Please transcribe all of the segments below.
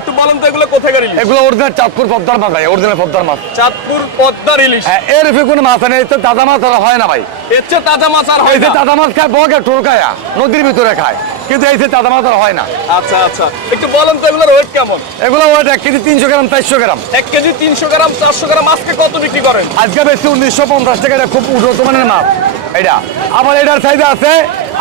একটু বলেন তো এগুলো কোথায় ইলিশ এগুলো অরিজিনাল চাঁদপুর পদ্মার মাছ ভাই অরিজিনাল পদ্মার মাছ চাঁদপুর পদ্মার ইলিশ। হ্যাঁ, এর উপরে কোনো মাছ নেই তো তাজা মাছ আর হয় না ভাই। এর চেয়ে তাজা মাছ আর হয় না? তাজা মাছ খায় বগে টোরকায়া নদীর ভিতরে খায়। কিন্তু এই তাজা মাছ আর হয় না। আচ্ছা আচ্ছা। একটু বলেন তো এগুলোর ওয়েট কেমন? এগুলো ওয়েট এক কেজি তিনশো গ্রাম চারশো গ্রাম। এক কেজি তিনশো গ্রাম চারশো গ্রাম আজকে কত বিক্রি করেন? আজকে বেশি উনিশশো পঞ্চাশ টাকা এটা খুব উন্নত মানের মাছ। এটা। আবার এটার সাইজে আছে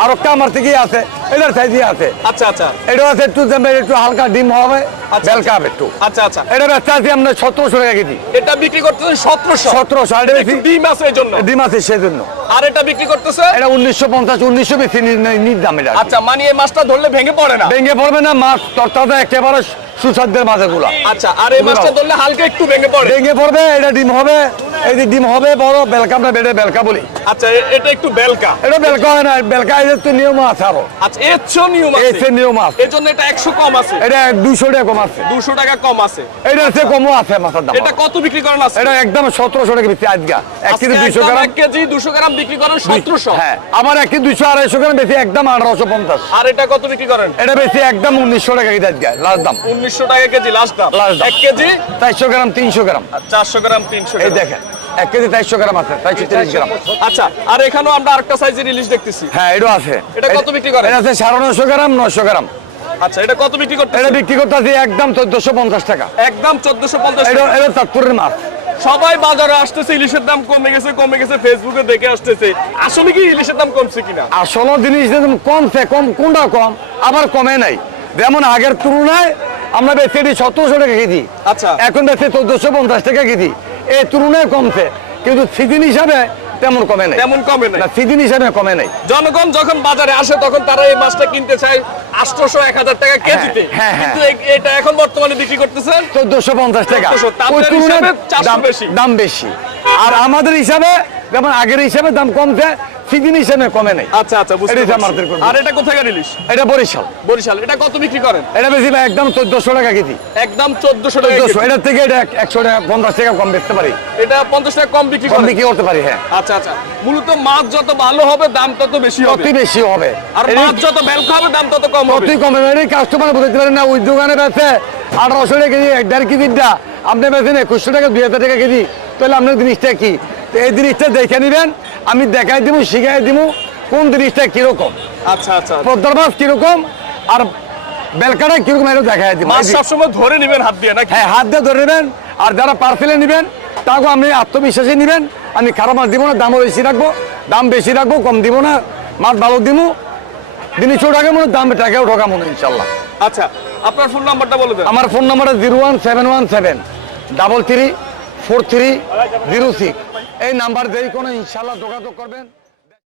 আর আমার থেকেই আছে এটার সাইজে আছে। আচ্ছা আচ্ছা। এটা আছে একটু একটু হালকা ডিম হবে আচ্ছা, বেলকা হবে একটু। আচ্ছা আচ্ছা। এটা বেচতে আছি আমরা সতেরোশো টাকা কেজি। এটা বিক্রি করতেছেন সতেরোশো। সতেরোশো আর ডিম আছে এই জন্য ডিম আছে সেজন্য। আর এটা বিক্রি করতেছে? এটা উনিশশো পঞ্চাশ উনিশশো বেশি নির দাম আচ্ছা মানে এই মাছটা ধরলে ভেঙে পড়ে না? ভেঙে পড়বে না মাছ তরতাজা একেবারে সুস্বাদের আচ্ছা আর এই মাছটা ধরলে হালকা একটু ভেঙে পড়ে? ভেঙে পড়বে এটা ডিম হবে এই যে ডিম হবে বড় বেলকা আমরা বেড়ে বেলকা বলি। আচ্ছা এটা একটু বেলকা। এটা বেলকা হয় না বেলকা এদের তো নিয়ম আছে আরও। আচ্ছা এর নিয়ম আছে? সে নিয়ম আছে। এর জন্য এটা একশো কম আছে? এটা দুশো টাকা কম আছে। দুশো টাকা কম আছে। এটা সে কমও আছে মাছের দাম। এটা কত বিক্রি করেন আছে এটা একদম সতেরোশো টাকা বেশি আজকে। এক কেজি দুইশো একদম গ্রাম। এক কেজি দুশো গ্রাম বিক্রি করেন সতেরোশো। হ্যাঁ আমার এক কেজি দুইশো আড়াইশো গ্রাম বেশি একদম আঠারোশো পঞ্চাশ। আর এটা কত বিক্রি করেন? এটা বেশি একদম উনিশশো টাকা কেজি আজকে লাস্ট দাম। উনিশশো টাকা কেজি লাস্ট দাম। Last দাম। এক কেজি? চারশো গ্রাম তিনশো গ্রাম। চারশো গ্রাম তিনশো এই দেখেন। এক কেজি চারশো গ্রাম আছে চারশো তিরিশ গ্রাম। আচ্ছা আর এখানেও আমরা আরেকটা সাইজের ইলিশ দেখতেছি। হ্যাঁ এটা আছে। এটা কত বিক্রি? এটা আছে সাড়ে নশো গ্রাম নশো গ্রাম। আচ্ছা এটা কত বিক্রি করতে এটা বিক্রি করতে আছে একদম চোদ্দশো পঞ্চাশ টাকা। একদম চোদ্দশো পঞ্চাশ এটা এটা চাঁদপুরের মাছ। সবাই বাজারে আসতেছে ইলিশের দাম কমে গেছে কমে গেছে ফেসবুকে দেখে আসতেছে। আসলে কি ইলিশের দাম কমছে কিনা? আসলে কমছে কম কোনটা কম আবার কমে নাই। যেমন আগের তুলনায় আমরা বেশি এটি সতেরোশো টাকা কেজি। আচ্ছা। এখন বেশি চোদ্দশো পঞ্চাশ টাকা কেজি। এই তুলনায় কমছে। কিন্তু সিজন হিসাবে তেমন কমে নাই। তেমন কমে নাই। না সিজন হিসাবে কমে নাই। জনগণ যখন বাজারে আসে তখন তারা এই মাছটা কিনতে চায় আটশোশো এক হাজার টাকা কেজিতে। হ্যাঁ, হ্যাঁ। কিন্তু এটা এখন বর্তমানে বিক্রি করতেছেন চোদ্দশো পঞ্চাশ টাকা। 1400 তাদের ওই তুলনায় দাম বেশি। দাম বেশি। আর আমাদের হিসাবে যেমন আগের হিসাবে দাম কমছে সিজন হিসাবে কমে নাই। আচ্ছা আচ্ছা বুঝতে এটা আমাদের আর এটা কোথায় ইলিশ? এটা বরিশাল। বরিশাল এটা কত বিক্রি করেন? এটা বেশি ভাই একদম টাকা কেজি। একদম টাকা থেকে এটা এক- একশো টাকা পঞ্চাশ টাকা কম বেচতে পারি। এটা পঞ্চাশ টাকা কম বিক্রি কম বিক্রি করতে পারি হ্যাঁ। আচ্ছা আচ্ছা। মূলত মাছ যত ভালো হবে দাম তত বেশি হবে। বেশি হবে। আর মাছ যত বেলকা হবে দাম তত কম হবে। কমে মানে কাস্টমার বুঝতে পারেন না ওই দোকানে বেচে আঠারোশো টাকা কেজি এক দেড় কেজিটা আপনি বেচেন একুশশো টাকা দুই হাজার টাকা কেজি তাহলে আপনার জিনিসটা কি? তো এই জিনিসটা দেখে নেবেন আমি দেখাই দিব শিখাই দিব কোন জিনিসটা কীরকম। আচ্ছা আচ্ছা। পদ্মার মাছ কীরকম আর বেলকাটা কীরকম এটা দেখাই দিব মাছ সবসময় ধরে নেবেন হাত দিয়ে নাকি? হ্যাঁ হাত দিয়ে ধরে নেবেন আর যারা পার্সেলে নেবেন তাকে আপনি আত্মবিশ্বাসী নেবেন। আমি খারাপ মাছ দিব না দামও বেশি রাখব দাম বেশি রাখব কম দিব না মাছ ভালো দিব জিনিসও টাকা মনে দাম টাকাও ঠকা মনে ইনশাল্লাহ আচ্ছা আপনার ফোন নাম্বারটা বলে দেন। আমার phone number zero one seven one seven double three four three zero six এই নাম্বার যেই কোনো ইনশাল্লাহ যোগাযোগ করবেন।